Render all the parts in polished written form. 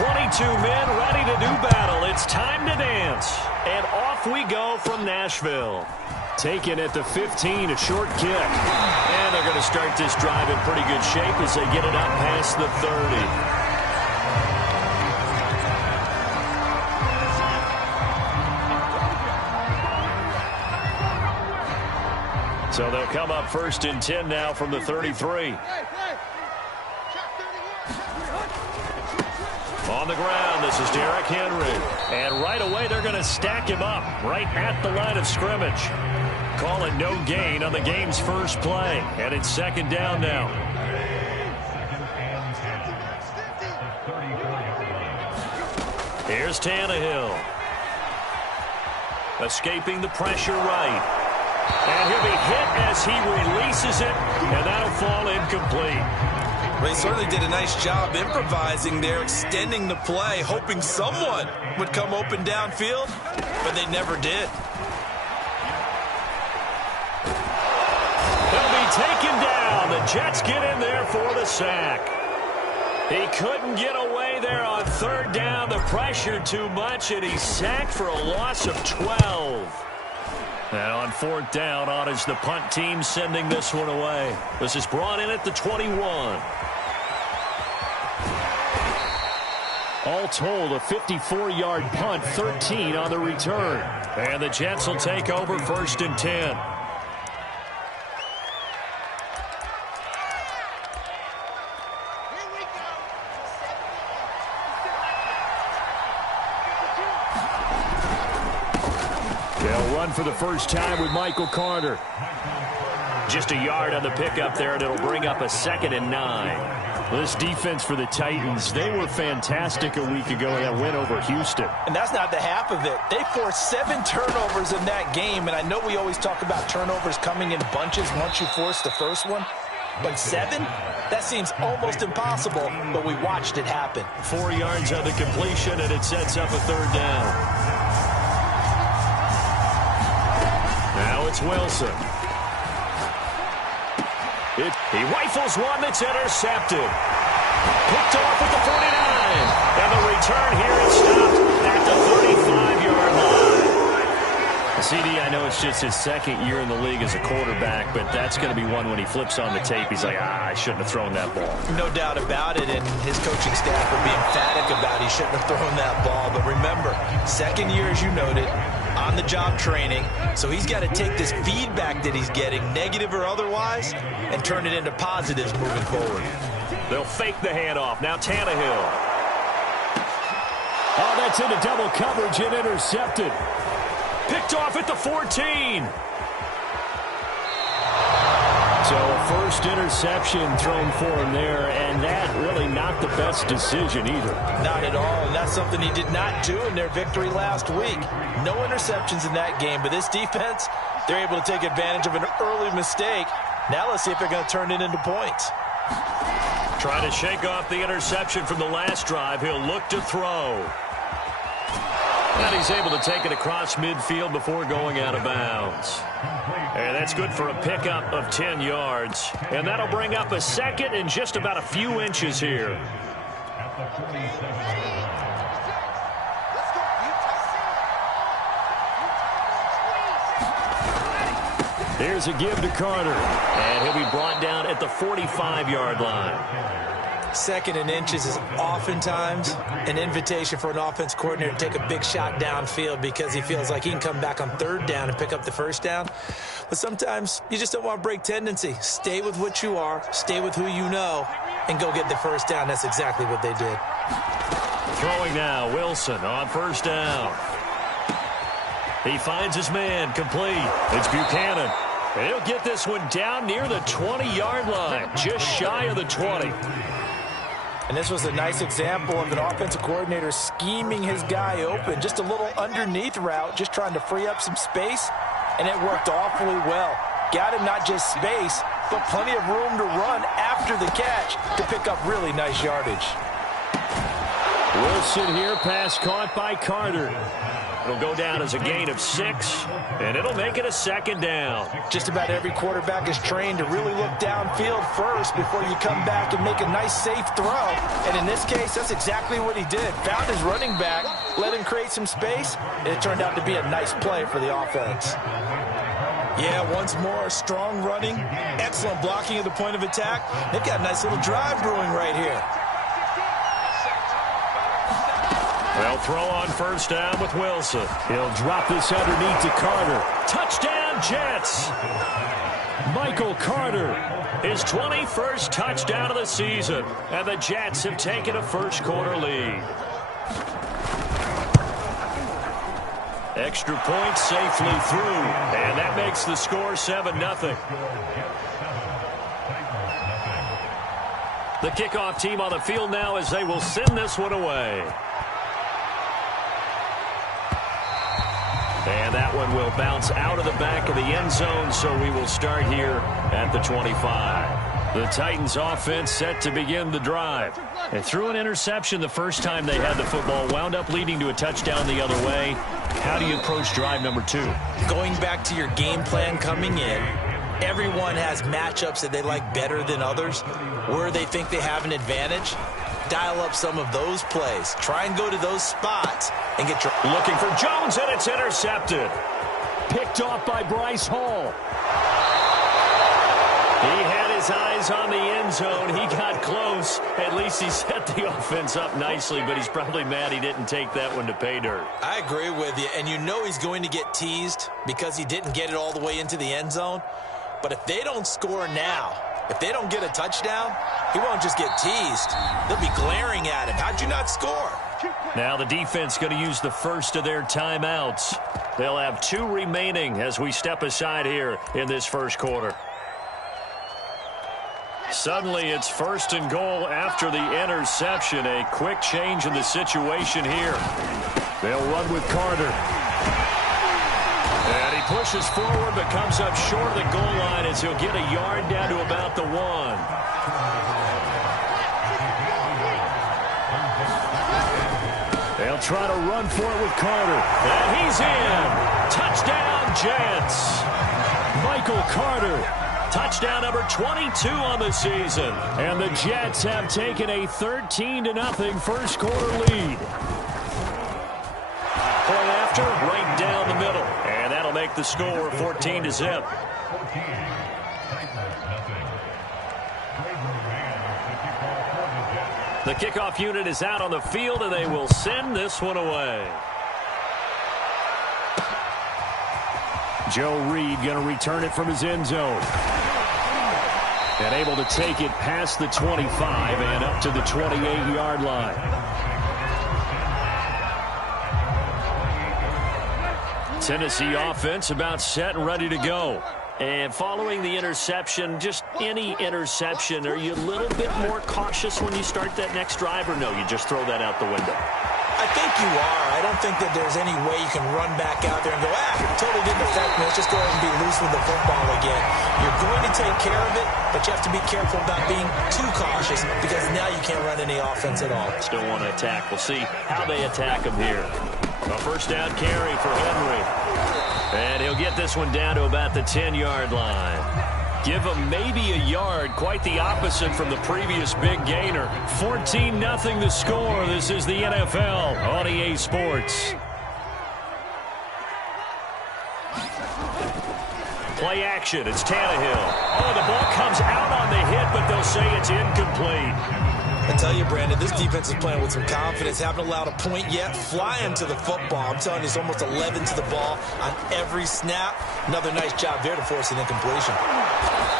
22 men ready to do battle. It's time to dance. And off we go from Nashville. Taken at the 15, a short kick. And they're going to start this drive in pretty good shape as they get it up past the 30. So they'll come up 1st and 10 now from the 33. On the ground, this is Derrick Henry. And right away, they're going to stack him up right at the line of scrimmage. Call it no gain on the game's first play. And it's 2nd down now. Here's Tannehill. Escaping the pressure right. And he'll be hit as he releases it, and that'll fall incomplete. Well, he certainly did a nice job improvising there, extending the play, hoping someone would come open downfield, but they never did. He'll be taken down. The Jets get in there for the sack. He couldn't get away there on 3rd down. The pressure too much, and he's sacked for a loss of 12. And on 4th down, on is the punt team sending this one away. This is brought in at the 21. All told, a 54-yard punt, 13 on the return. And the Jets will take over 1st and 10. They'll run for the first time with Michael Carter. Just a yard on the pickup there, and it'll bring up a 2nd and 9. This defense for the Titans, they were fantastic a week ago in that win over Houston. And that's not the half of it. They forced 7 turnovers in that game, and I know we always talk about turnovers coming in bunches once you force the first one. But 7? That seems almost impossible, but we watched it happen. 4 yards on the completion, and it sets up a 3rd down. Now it's Wilson. He rifles one that's intercepted. Picked off at the 49. And the return here is stopped at the 35-yard line. CD, I know it's just his 2nd year in the league as a quarterback, but that's going to be one when he flips on the tape. He's like, I shouldn't have thrown that ball. No doubt about it, and his coaching staff will be emphatic about he shouldn't have thrown that ball. But remember, 2nd year, as you noted, on-the-job training, so he's got to take this feedback that he's getting, negative or otherwise, and turn it into positives moving forward. They'll fake the handoff. Now Tannehill. Oh, that's into double coverage and intercepted. Picked off at the 14. So a first interception thrown for him there, and that really not the best decision either. Not at all, and that's something he did not do in their victory last week. No interceptions in that game, but this defense, they're able to take advantage of an early mistake. Now let's see if they're going to turn it into points. Trying to shake off the interception from the last drive. He'll look to throw. And he's able to take it across midfield before going out of bounds. And that's good for a pickup of 10 yards. And that'll bring up a 2nd and just about a few inches here. Here's a give to Carter. And he'll be brought down at the 45-yard line. 2nd and inches is oftentimes an invitation for an offense coordinator to take a big shot downfield because he feels like he can come back on 3rd down and pick up the 1st down. But sometimes you just don't want to break tendency. Stay with what you are, stay with who you know, and go get the 1st down. That's exactly what they did. Throwing now, Wilson on 1st down. He finds his man, complete. It's Buchanan. And he'll get this one down near the 20-yard line, just shy of the 20. And this was a nice example of an offensive coordinator scheming his guy open. Just a little underneath route, just trying to free up some space, and it worked awfully well. Got him not just space, but plenty of room to run after the catch to pick up really nice yardage. Wilson here, pass caught by Carter. It'll go down as a gain of 6, and it'll make it a 2nd down. Just about every quarterback is trained to really look downfield first before you come back and make a nice, safe throw. And in this case, that's exactly what he did. Found his running back, let him create some space, and it turned out to be a nice play for the offense. Yeah, once more, strong running, excellent blocking at the point of attack. They've got a nice little drive brewing right here. They'll throw on 1st down with Wilson. He'll drop this underneath to Carter. Touchdown, Jets! Michael Carter, his 21st touchdown of the season. And the Jets have taken a first-quarter lead. Extra point safely through. And that makes the score 7-0. The kickoff team on the field now as they will send this one away. And that one will bounce out of the back of the end zone, so we will start here at the 25. The Titans offense set to begin the drive. They threw an interception the first time they had the football, wound up leading to a touchdown the other way. How do you approach drive number 2? Going back to your game plan coming in, everyone has matchups that they like better than others, where they think they have an advantage. Dial up some of those plays. Try and go to those spots and get your... Looking for Jones, and it's intercepted. Picked off by Bryce Hall. He had his eyes on the end zone. He got close. At least he set the offense up nicely, but he's probably mad he didn't take that one to pay dirt. I agree with you, and you know he's going to get teased because he didn't get it all the way into the end zone. But if they don't score now, if they don't get a touchdown, he won't just get teased. They'll be glaring at him. How'd you not score? Now the defense going to use the first of their timeouts. They'll have 2 remaining as we step aside here in this first quarter. Suddenly it's 1st and goal after the interception. A quick change in the situation here. They'll run with Carter. And he pushes forward but comes up short of the goal line as he'll get a yard down to about the 1. They'll try to run for it with Carter. And he's in. Touchdown, Jets. Michael Carter. Touchdown number 22 on the season. And the Jets have taken a 13-0 first quarter lead. Point after, right down the middle. And that'll make the score 14-0. The kickoff unit is out on the field, and they will send this one away. Joe Reed going to return it from his end zone. And able to take it past the 25 and up to the 28-yard line. Tennessee offense about set and ready to go. And following the interception, just any interception, are you a little bit more cautious when you start that next drive, or no, you just throw that out the window? I think you are. I don't think that there's any way you can run back out there and go, totally didn't affect me. Let's just go ahead and be loose with the football again. You're going to take care of it, but you have to be careful about being too cautious because now you can't run any offense at all. Still want to attack. We'll see how they attack him here. A 1st down carry for Henry. And he'll get this one down to about the 10-yard line. Give him maybe a yard, quite the opposite from the previous big gainer. 14-0 the score. This is the NFL on EA Sports. Play action. It's Tannehill. Oh, the ball comes out on the hit, but they'll say it's incomplete. I tell you, Brandon, this defense is playing with some confidence. Haven't allowed a point yet. Flying to the football. I'm telling you, it's almost 11 to the ball on every snap. Another nice job there to force an incompletion.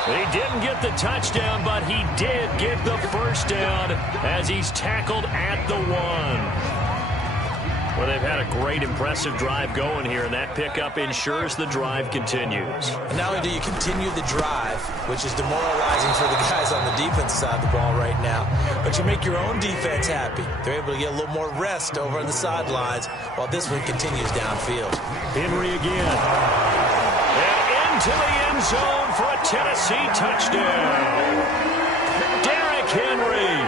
He didn't get the touchdown, but he did get the first down as he's tackled at the 1. Well, they've had a great, impressive drive going here, and that pickup ensures the drive continues. And not only do you continue the drive, which is demoralizing for the guys on the defense side of the ball right now, but you make your own defense happy. They're able to get a little more rest over on the sidelines while this one continues downfield. Henry again. And into the end zone for a Tennessee touchdown. Derrick Henry,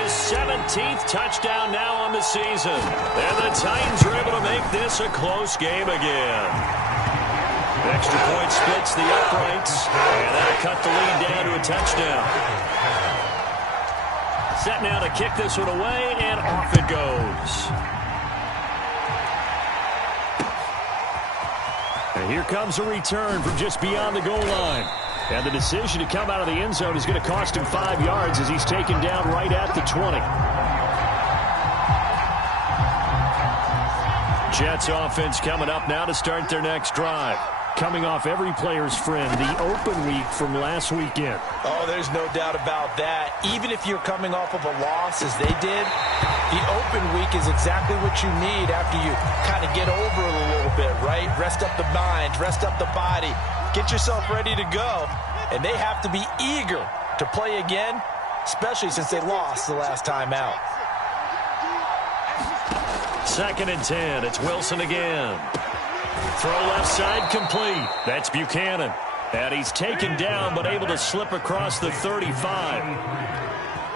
his 7th 13th touchdown now on the season. And the Titans are able to make this a close game again. Extra point splits the uprights, and that'll cut the lead down to a touchdown. Set now to kick this one away, and off it goes. And here comes a return from just beyond the goal line. And the decision to come out of the end zone is going to cost him 5 yards as he's taken down right at the 20. Jets offense coming up now to start their next drive. Coming off every player's friend, the open week from last weekend. Oh, there's no doubt about that. Even if you're coming off of a loss as they did, the open week is exactly what you need after you kind of get over it a little bit, right? Rest up the mind, rest up the body, get yourself ready to go. And they have to be eager to play again, especially since they lost the last time out. 2nd and 10. It's Wilson again. Throw left side complete. That's Buchanan. And he's taken down but able to slip across the 35.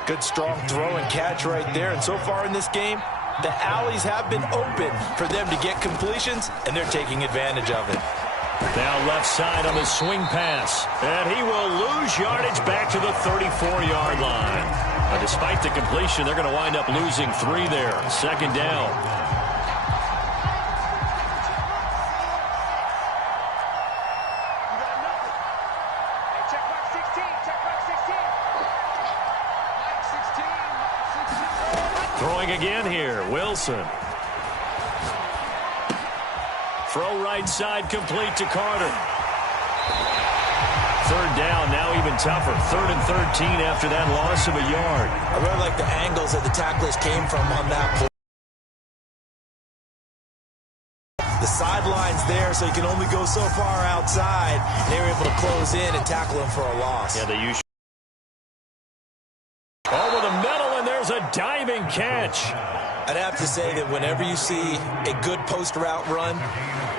Good strong throw and catch right there. And so far in this game, the alleys have been open for them to get completions, and they're taking advantage of it. Now left side on the swing pass. And he will lose yardage back to the 34-yard line. But despite the completion, they're going to wind up losing 3 there. 2nd down. Throwing again here, Wilson. Throw right side complete to Carter. 3rd down, now even tougher. 3rd and 13 after that loss of a yard. I really like the angles that the tacklers came from on that play. The sideline's there, so you can only go so far outside. They were able to close in and tackle him for a loss. Yeah, they use over the middle, and there's a diving catch. I'd have to say that whenever you see a good post route run,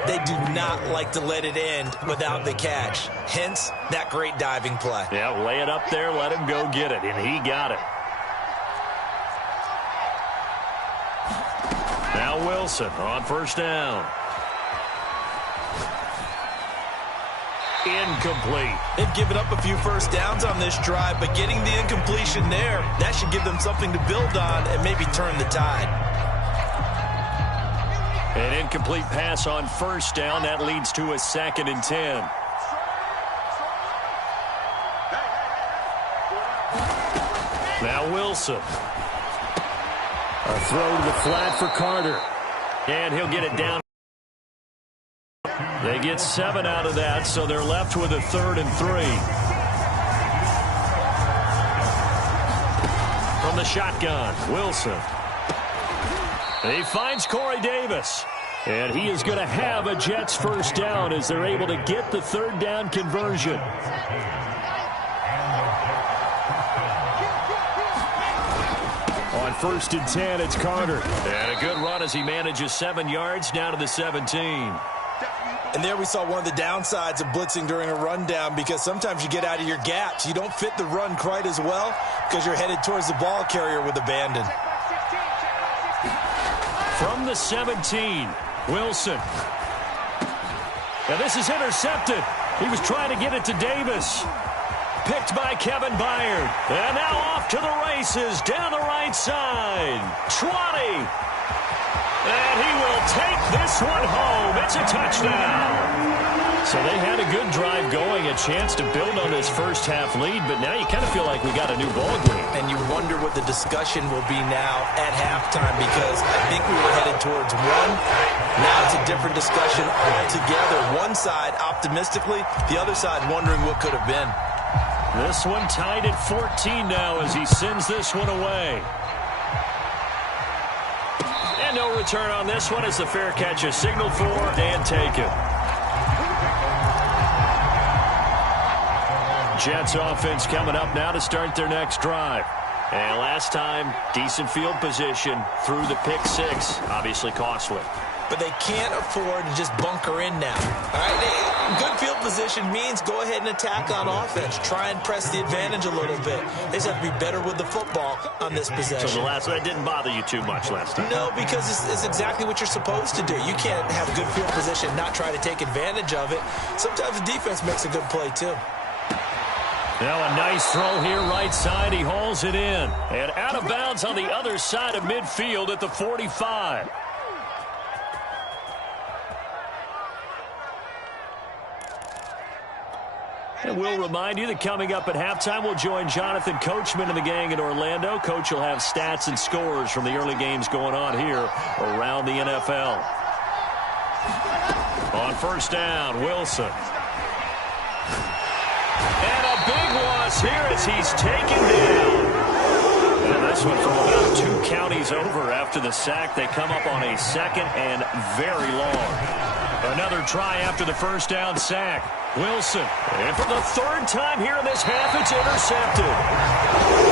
they do not like to let it end without the catch. Hence, that great diving play. Yeah, lay it up there, let him go get it, and he got it. Now Wilson on 1st down. Incomplete. They've given up a few first downs on this drive, but getting the incompletion there, that should give them something to build on and maybe turn the tide. An incomplete pass on 1st down. That leads to a 2nd and 10. Now Wilson. A throw to the flat for Carter. And he'll get it down. They get 7 out of that, so they're left with a 3rd and 3. From the shotgun, Wilson. He finds Corey Davis. And he is going to have a Jets 1st down as they're able to get the 3rd down conversion. On 1st and 10, it's Carter. And a good run as he manages 7 yards down to the 17. And there we saw one of the downsides of blitzing during a rundown, because sometimes you get out of your gaps. You don't fit the run quite as well because you're headed towards the ball carrier with abandon. From the 17, Wilson. Now this is intercepted. He was trying to get it to Davis. Picked by Kevin Byard. And now off to the races down the right side. 20. And he will take this one home. It's a touchdown. So they had a good drive going, a chance to build on this first half lead, but now you kind of feel like we got a new ball game. And you wonder what the discussion will be now at halftime, because I think we were headed towards one. Now it's a different discussion altogether. One side optimistically, the other side wondering what could have been. This one tied at 14 now as he sends this one away. And no return on this one as the fair catch is signaled for and taken. Jets offense coming up now to start their next drive. And last time, decent field position through the pick six. Obviously costly. but they can't afford to just bunker in now. All right, good field position means go ahead and attack on offense. Try and press the advantage a little bit. They just have to be better with the football on this possession. So that didn't bother you too much last time? No, because it's exactly what you're supposed to do. You can't have good field position and not try to take advantage of it. Sometimes the defense makes a good play, too. Now a nice throw here right side. He hauls it in. And out of bounds on the other side of midfield at the 45. And we'll remind you that coming up at halftime, we'll join Jonathan Coachman and the gang in Orlando. Coach will have stats and scores from the early games going on here around the NFL. On first down, Wilson. And a big loss here as he's taken down. And this one from about 2 counties over after the sack. They come up on a second and very long. Another try after the first down sack. Wilson. And for the 3rd time here in this half, it's intercepted.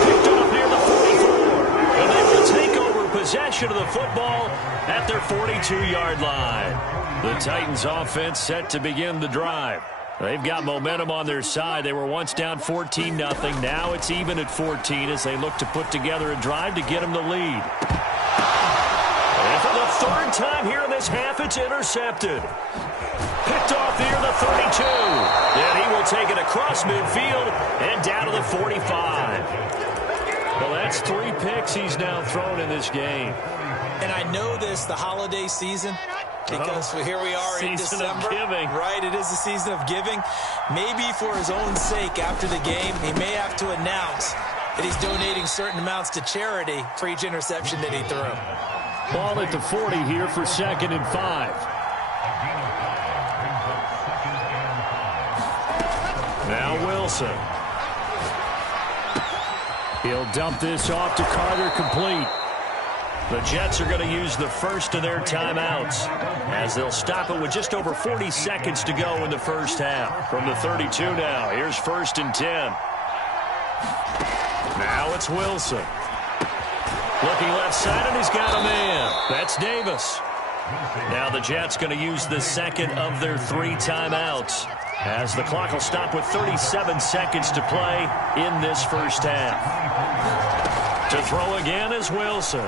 Picked off near the 44. And they will take over possession of the football at their 42-yard line. The Titans offense set to begin the drive. They've got momentum on their side. They were once down 14-0. Now it's even at 14 as they look to put together a drive to get them the lead. And for the 3rd time here in this half, it's intercepted. Picked off near the 32. And he will take it across midfield and down to the 45. Well, that's 3 picks he's now thrown in this game. And I know this, the holiday season, because here we are in December. Season of giving. Right, it is the season of giving. Maybe for his own sake after the game, he may have to announce that he's donating certain amounts to charity for each interception that he threw. Ball at the 40 here for 2nd and 5. Now Wilson. He'll dump this off to Carter, complete. The Jets are going to use the first of their timeouts as they'll stop it with just over 40 seconds to go in the first half. From the 32 now, here's 1st and 10. Now it's Wilson. Looking left side, and he's got a man. That's Davis. Now the Jets going to use the 2nd of their 3 timeouts as the clock will stop with 37 seconds to play in this first half. To throw again is Wilson.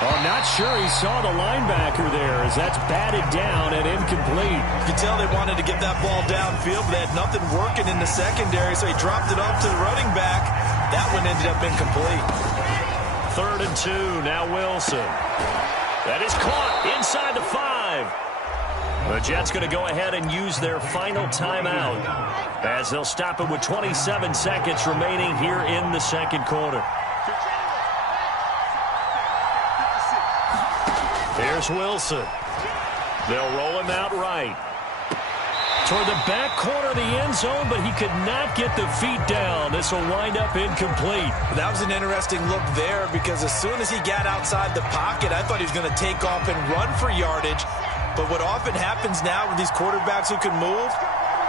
I'm not sure he saw the linebacker there as that's batted down and incomplete. You can tell they wanted to get that ball downfield, but they had nothing working in the secondary, so he dropped it off to the running back. That one ended up incomplete. 3rd and 2, now Wilson. That is caught inside the 5. The Jets going to go ahead and use their final timeout as they'll stop it with 27 seconds remaining here in the 2nd quarter. Here's Wilson. They'll roll him out right. Toward the back corner of the end zone, but he could not get the feet down. This will wind up incomplete. That was an interesting look there because as soon as he got outside the pocket, I thought he was going to take off and run for yardage. But what often happens now with these quarterbacks who can move,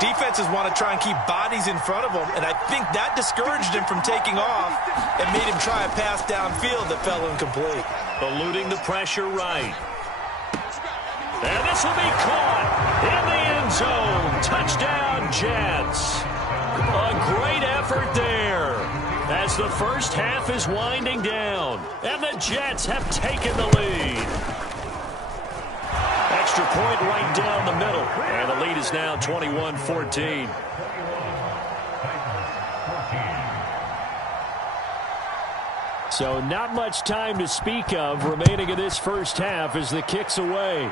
defenses want to try and keep bodies in front of them, and I think that discouraged him from taking off and made him try a pass downfield that fell incomplete. Eluding the pressure right. And this will be caught in the end zone. Touchdown, Jets. A great effort there as the first half is winding down, and the Jets have taken the lead. Extra point right down the middle, and the lead is now 21-14. So not much time to speak of remaining in this first half as the kick's away.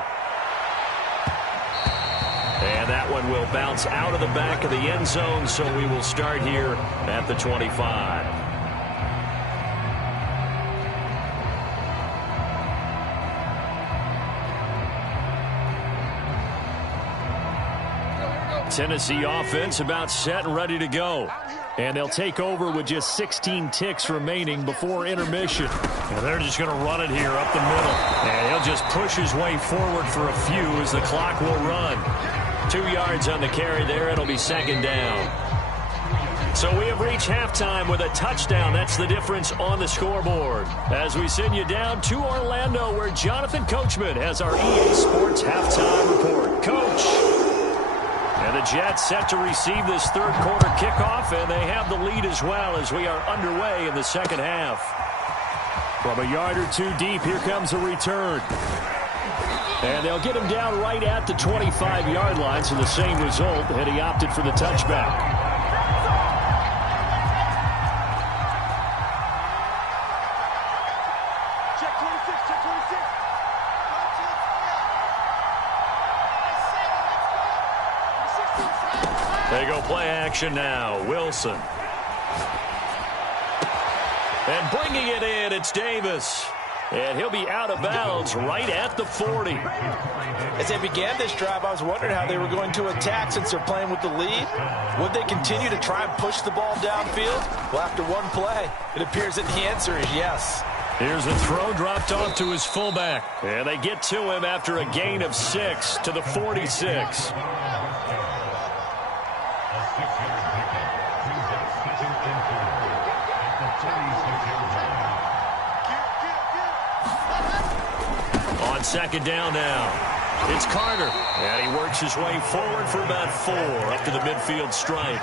And that one will bounce out of the back of the end zone, so we will start here at the 25. Tennessee offense about set and ready to go. And they'll take over with just 16 ticks remaining before intermission. And they're just going to run it here up the middle. And he'll just push his way forward for a few as the clock will run. 2 yards on the carry there. It'll be 2nd down. So we have reached halftime with a touchdown. That's the difference on the scoreboard. As we send you down to Orlando, where Jonathan Coachman has our EA Sports halftime report. Coach. And the Jets set to receive this third quarter kickoff, and they have the lead as well as we are underway in the second half. From a yard or two deep, here comes a return. And they'll get him down right at the 25-yard line, so the same result, and he opted for the touchback. They go play action now. Wilson. And bringing it in, it's Davis. And he'll be out of bounds right at the 40. As they began this drive, I was wondering how they were going to attack since they're playing with the lead. Would they continue to try and push the ball downfield? Well, after one play, it appears that the answer is yes. Here's a throw dropped off to his fullback. And they get to him after a gain of 6 to the 46. On second down now, it's Carter. And he works his way forward for about 4 up to the midfield stripe.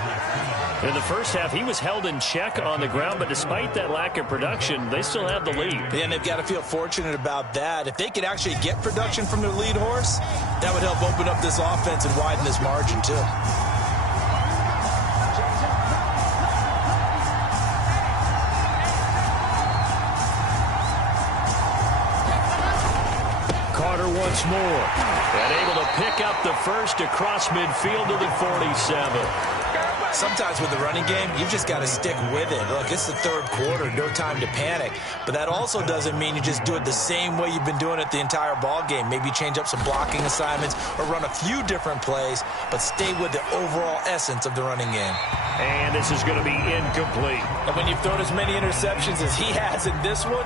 In the first half, he was held in check on the ground, but despite that lack of production, they still have the lead. And they've got to feel fortunate about that. If they could actually get production from their lead horse, that would help open up this offense and widen this margin too. Carter once more, and able to pick up the first across midfield to the 47. Sometimes with the running game, you've just got to stick with it. Look, it's the third quarter, no time to panic. But that also doesn't mean you just do it the same way you've been doing it the entire ball game. Maybe change up some blocking assignments or run a few different plays, but stay with the overall essence of the running game. And this is going to be incomplete. And when you've thrown as many interceptions as he has in this one,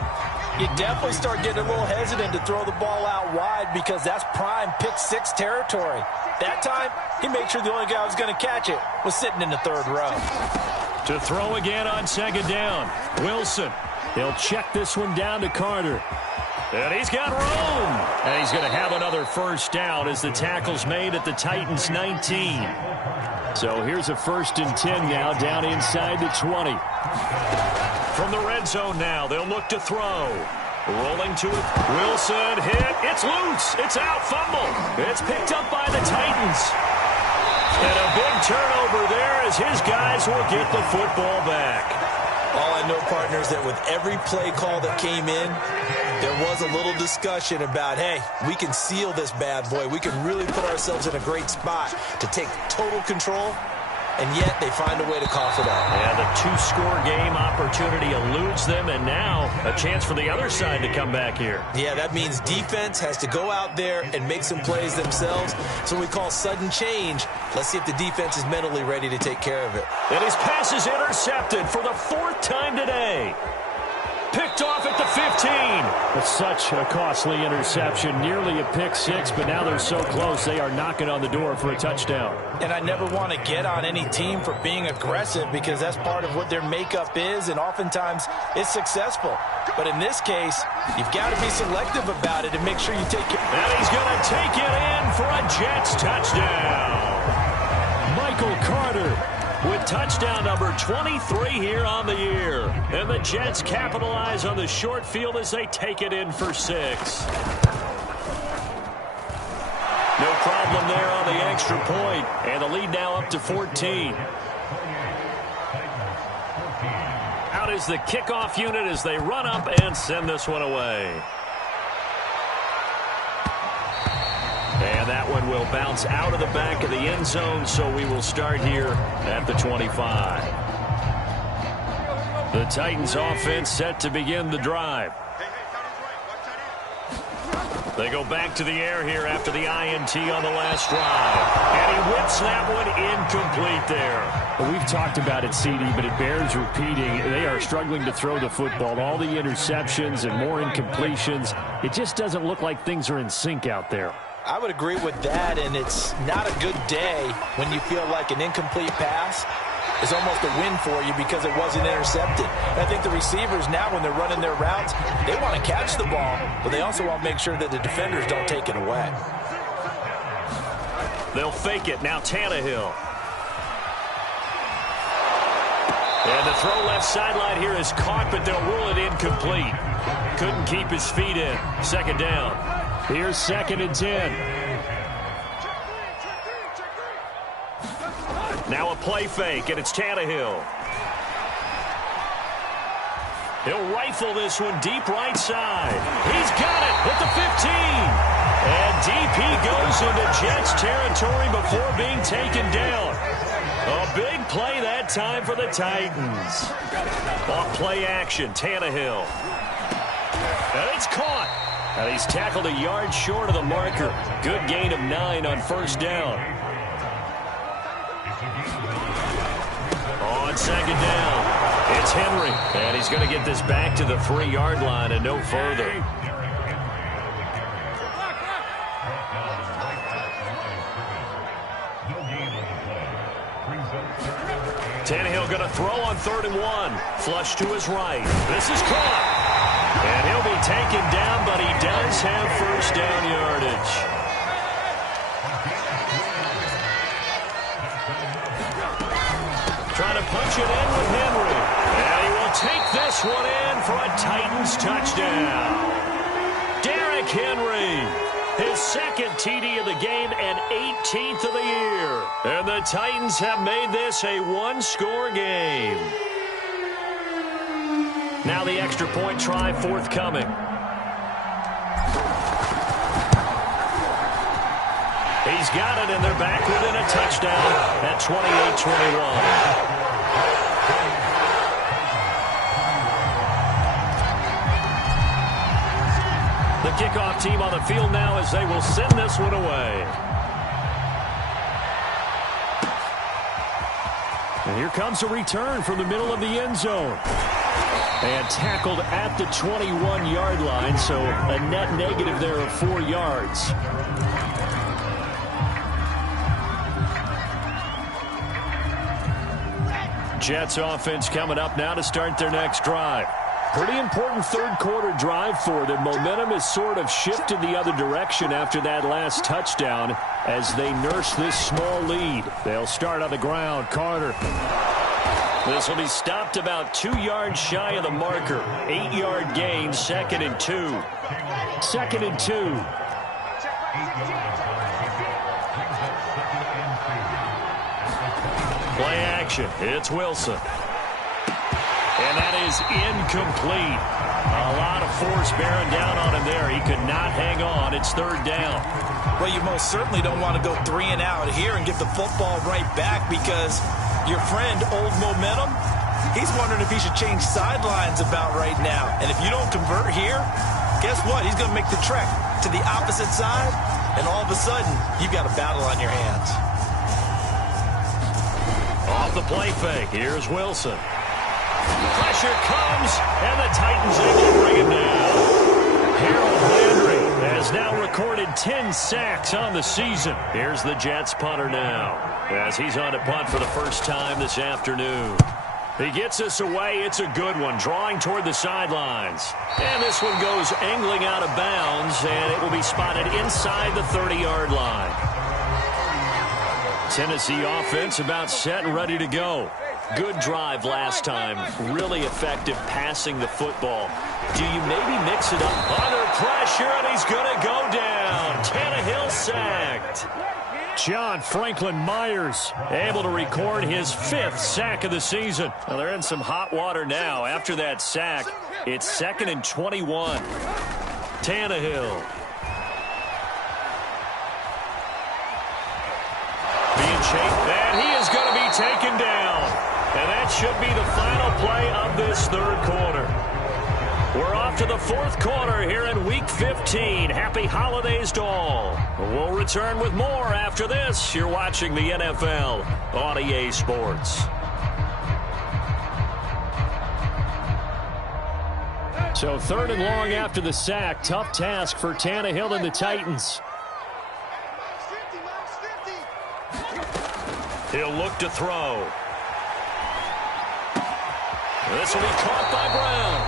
you definitely start getting a little hesitant to throw the ball out wide because that's prime pick-6 territory. That time, he made sure the only guy who was going to catch it was sitting in the third row. To throw again on second down, Wilson. He'll check this one down to Carter. And he's got room. And he's going to have another first down as the tackle's made at the Titans' 19. So here's a 1st and 10 now down inside the 20. From the red zone now, they'll look to throw. Rolling to it. Wilson hit. It's loose. It's out. Fumble. It's picked up by the Titans. And a big turnover there as his guys will get the football back. All I know, partners, that with every play call that came in, there was a little discussion about, hey, we can seal this bad boy. We can really put ourselves in a great spot to take total control. And yet they find a way to cough it up. Yeah, the 2-score game opportunity eludes them, and now a chance for the other side to come back here. Yeah, that means defense has to go out there and make some plays themselves. So we call sudden change. Let's see if the defense is mentally ready to take care of it. And his pass is intercepted for the 4th time today. Picked off at the 15. It's such a costly interception, nearly a pick-6, but now they're so close they are knocking on the door for a touchdown. And I never want to get on any team for being aggressive because that's part of what their makeup is, and oftentimes it's successful. But in this case, you've got to be selective about it and make sure you take it. And he's going to take it in for a Jets touchdown. Michael Carter with touchdown number 23 here on the year. And the Jets capitalize on the short field as they take it in for 6. No problem there on the extra point. And the lead now up to 14. Out is the kickoff unit as they run up and send this one away. And that one will bounce out of the back of the end zone, so we will start here at the 25. The Titans offense set to begin the drive. They go back to the air here after the INT on the last drive. And he whips that one incomplete there. Well, we've talked about it, CD, but it bears repeating. They are struggling to throw the football. All the interceptions and more incompletions. It just doesn't look like things are in sync out there. I would agree with that, and it's not a good day when you feel like an incomplete pass is almost a win for you because it wasn't intercepted. And I think the receivers now, when they're running their routes, they want to catch the ball, but they also want to make sure that the defenders don't take it away. They'll fake it. Now Tannehill. And the throw left sideline here is caught, but they'll rule it incomplete. Couldn't keep his feet in. Second down. Here's 2nd and 10. Now a play fake, and it's Tannehill. He'll rifle this one deep right side. He's got it at the 15. And DP goes into Jets territory before being taken down. A big play that time for the Titans. Off play action, Tannehill. And it's caught. And he's tackled a yard short of the marker. Good gain of 9 on first down. On second down, it's Henry. And he's going to get this back to the 3-yard line and no further. Tannehill going to throw on 3rd and 1. Flush to his right. This is caught. And he'll be taken down, but he does have first down yardage. Trying to punch it in with Henry. And he will take this one in for a Titans touchdown. Derrick Henry. His 2nd TD of the game and 18th of the year. And the Titans have made this a 1-score game. Now the extra point try forthcoming. He's got it, and they're back within a touchdown at 28-21. The kickoff team on the field now as they will send this one away. And here comes a return from the middle of the end zone. And tackled at the 21-yard line, so a net negative there of 4 yards. Jets offense coming up now to start their next drive. Pretty important 3rd quarter drive for them. Momentum has sort of shifted the other direction after that last touchdown as they nurse this small lead. They'll start on the ground. Carter. This will be stopped about 2 yards shy of the marker. 8-yard gain, 2nd and 2. 2nd and 2. Play action. It's Wilson. And that is incomplete. A lot of force bearing down on him there. He could not hang on. It's 3rd down. Well, you most certainly don't want to go 3 and out here and get the football right back because your friend, Old Momentum, he's wondering if he should change sidelines about right now. And if you don't convert here, guess what? He's going to make the trek to the opposite side, and all of a sudden, you've got a battle on your hands. Off the play fake. Here's Wilson. Pressure comes, and the Titans able to bring him down. Harold Landry has now recorded 10 sacks on the season. Here's the Jets punter now as he's on to punt for the first time this afternoon. He gets this away. It's a good one, drawing toward the sidelines. And this one goes angling out of bounds, and it will be spotted inside the 30-yard line. Tennessee offense about set and ready to go. Good drive last time. Really effective passing the football. Do you maybe mix it up? Under pressure, and he's going to go down. Tannehill sacked. John Franklin Myers able to record his 5th sack of the season. Well, they're in some hot water now. After that sack, it's 2nd and 21. Tannehill. Being chased, and he is going to be taken down. And that should be the final play of this 3rd quarter. We're off to the 4th quarter here in Week 15. Happy holidays to all. We'll return with more after this. You're watching the NFL on EA Sports. So 3rd and long after the sack. Tough task for Tannehill and the Titans. He'll look to throw. This will be caught by Brown.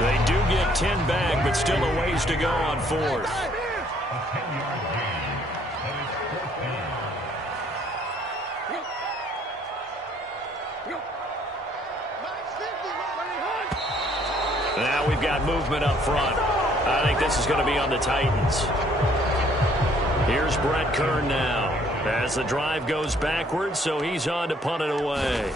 They do get 10 back, but still a ways to go on fourth. Now we've got movement up front. I think this is going to be on the Titans. Here's Brett Kern now as the drive goes backwards, so he's on to punt it away.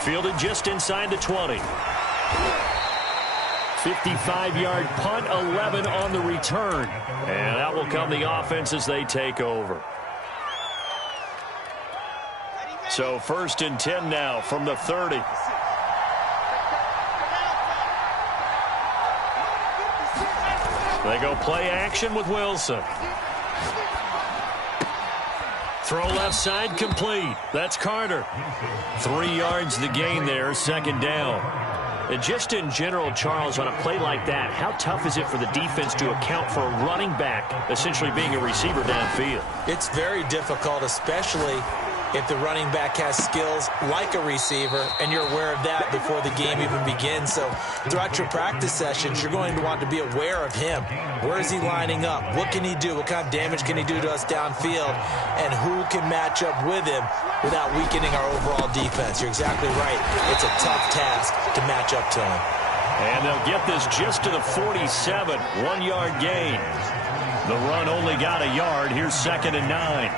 Fielded just inside the 20. 55-yard punt, 11 on the return. And that will come the offense as they take over. So 1st and 10 now from the 30. They go play action with Wilson. Throw left side complete. That's Carter. 3 yards the gain there, 2nd down. And just in general, Charles, on a play like that, how tough is it for the defense to account for a running back essentially being a receiver downfield? It's very difficult, especially if the running back has skills like a receiver, and you're aware of that before the game even begins. So throughout your practice sessions, you're going to want to be aware of him. Where is he lining up? What can he do? What kind of damage can he do to us downfield? And who can match up with him without weakening our overall defense? You're exactly right. It's a tough task to match up to him. And they'll get this just to the 47, 1-yard gain. The run only got a yard. Here's 2nd and 9.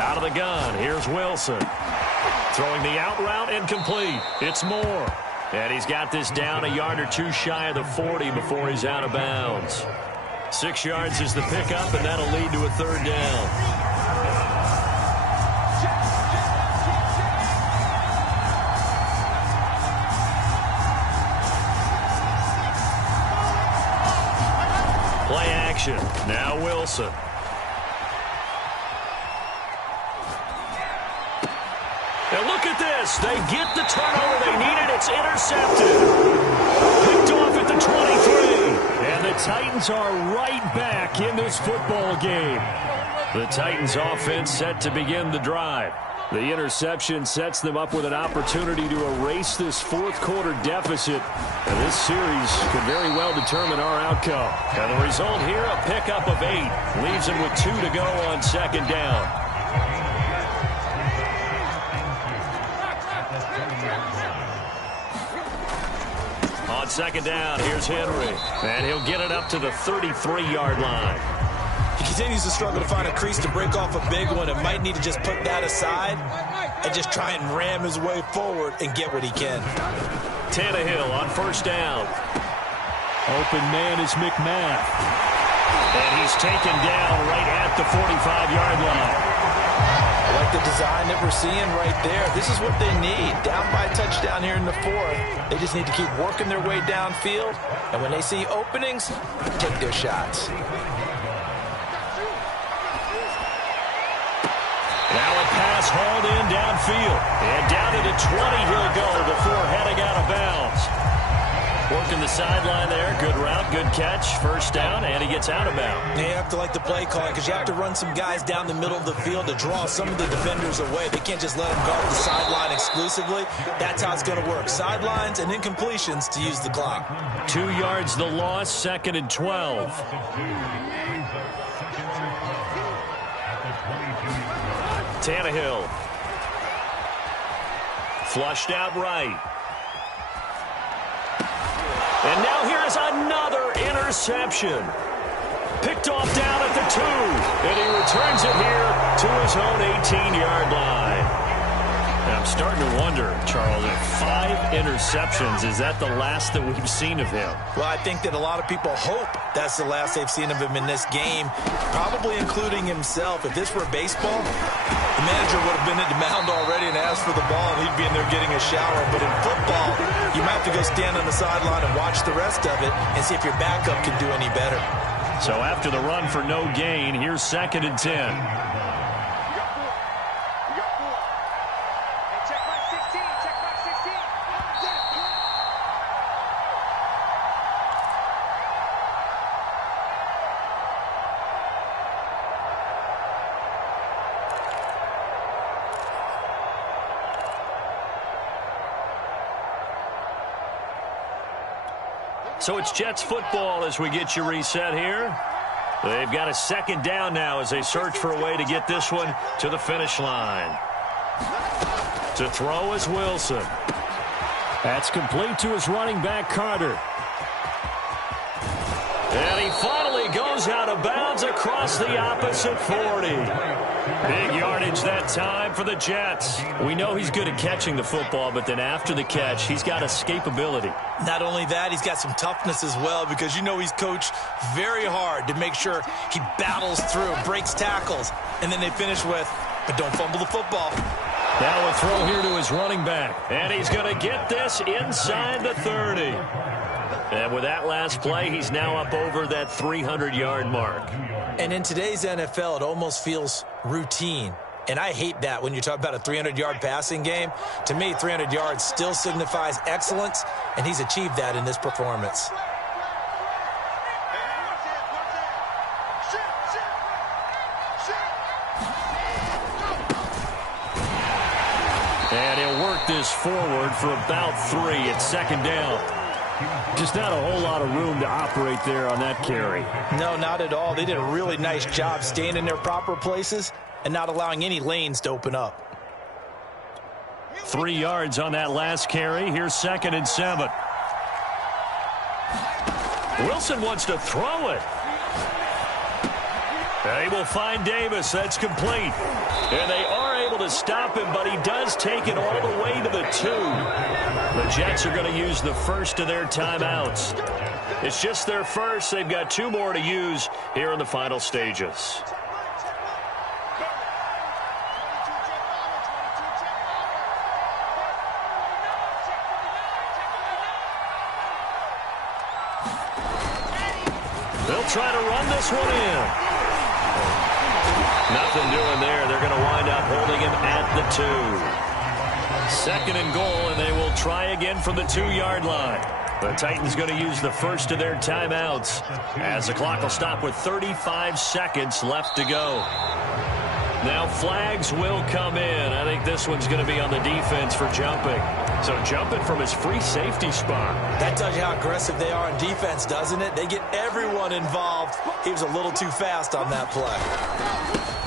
Out of the gun, here's Wilson. Throwing the out route and complete. It's Moore. And he's got this down a yard or two shy of the 40 before he's out of bounds. 6 yards is the pickup, and that'll lead to a 3rd down. Play action. Now Wilson. And look at this. They get the turnover they needed. It's intercepted. Picked off at the 23. And the Titans are right back in this football game. The Titans offense set to begin the drive. The interception sets them up with an opportunity to erase this 4th quarter deficit. And this series could very well determine our outcome. And the result here, a pickup of 8. Leaves them with 2 to go on 2nd down. On 2nd down, here's Henry. And he'll get it up to the 33-yard line. He continues to struggle to find a crease to break off a big one and might need to just put that aside and just try and ram his way forward and get what he can. Tannehill on 1st down. Open man is McMath. And he's taken down right at the 45-yard line. I like the design that we're seeing right there. This is what they need. Down by a touchdown here in the 4th. They just need to keep working their way downfield. And when they see openings, take their shots. Now a pass hauled in downfield. And down to the 20 he'll go before heading out of bounds. Working the sideline there. Good route, good catch. 1st down, and he gets out of bounds. You have to like the play calling because you have to run some guys down the middle of the field to draw some of the defenders away. They can't just let them guard the sideline exclusively. That's how it's going to work. Sidelines and incompletions to use the clock. 2 yards the loss, 2nd and 12. Tannehill. Flushed out right. And now here is another interception. Picked off down at the 2. And he returns it here to his own 18-yard line. And I'm starting to wonder, Charles, if 5 interceptions, is that the last that we've seen of him? Well, I think that a lot of people hope that's the last they've seen of him in this game, probably including himself. If this were baseball, the manager would have been at the mound already and asked for the ball, and he'd be in there getting a shower. But in football, you might have to go stand on the sideline and watch the rest of it and see if your backup can do any better. So after the run for no gain, here's 2nd and 10. So it's Jets football as we get you reset here. They've got a second down now as they search for a way to get this one to the finish line. To throw is Wilson. That's complete to his running back, Carter. And he finally goes out of bounds across the opposite 40. Big yardage that time for the Jets. We know he's good at catching the football, but then after the catch, he's got escapability. Not only that, he's got some toughness as well, because you know he's coached very hard to make sure he battles through, breaks tackles, and then they finish with, but don't fumble the football. Now a throw here to his running back. And he's going to get this inside the 30. And with that last play, he's now up over that 300-yard mark. And in today's NFL, it almost feels routine. And I hate that when you talk about a 300-yard passing game. To me, 300 yards still signifies excellence, and he's achieved that in this performance. And he'll work this forward for about 3. It's second down. Just not a whole lot of room to operate there on that carry. No, not at all. They did a really nice job staying in their proper places and not allowing any lanes to open up. 3 yards on that last carry. Here's 2nd and 7. Wilson wants to throw it. They will find Davis. That's complete. And they are able to stop him, but he does take it all the way to the 2. The Jets are going to use the first of their timeouts. It's just their first. They've got 2 more to use here in the final stages. They'll try to run this one in. Nothing doing there. They're going to wind up holding him at the 2. 2nd and goal, and they will try again from the 2-yard line. The Titans going to use the first of their timeouts as the clock will stop with 35 seconds left to go. Now flags will come in. I think this one's going to be on the defense for jumping. So jumping from his free safety spot. That tells you how aggressive they are on defense, doesn't it? They get everyone involved. He was a little too fast on that play.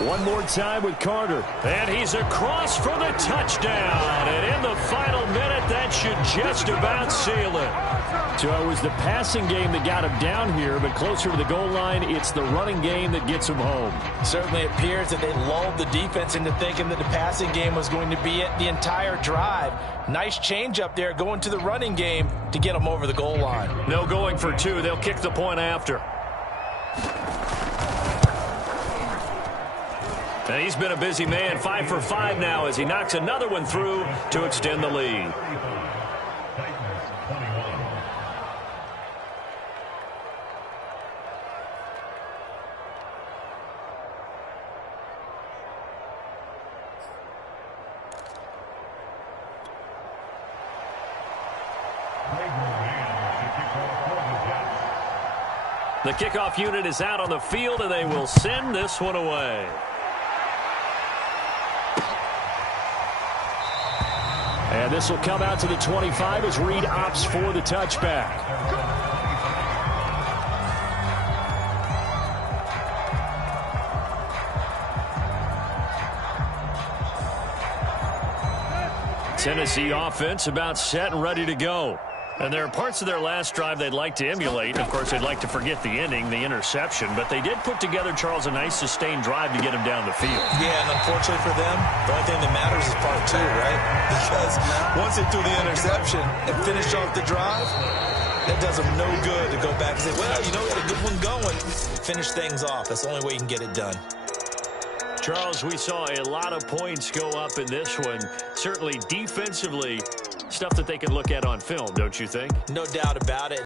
One more time with Carter. And he's across for the touchdown. And in the final minute, that should just about seal it. So it was the passing game that got him down here, but closer to the goal line, it's the running game that gets him home. Certainly appears that they lulled the defense into thinking that the passing game was going to be it the entire drive. Nice change up there going to the running game to get them over the goal line. No going for 2. They'll kick the point after. And he's been a busy man, 5 for 5 now as he knocks another one through to extend the lead. The kickoff unit is out on the field, and they will send this one away. And this will come out to the 25 as Reed opts for the touchback. Tennessee offense about set and ready to go. And there are parts of their last drive they'd like to emulate. Of course, they'd like to forget the ending, the interception. But they did put together, Charles, a nice sustained drive to get him down the field. Yeah, and unfortunately for them, the only thing that matters is part 2, right? Because once they threw the interception and finished off the drive, that does them no good to go back and say, well, you know, we had a good one going. Finish things off. That's the only way you can get it done. Charles, we saw a lot of points go up in this one. Certainly defensively, stuff that they can look at on film, don't you think? No doubt about it.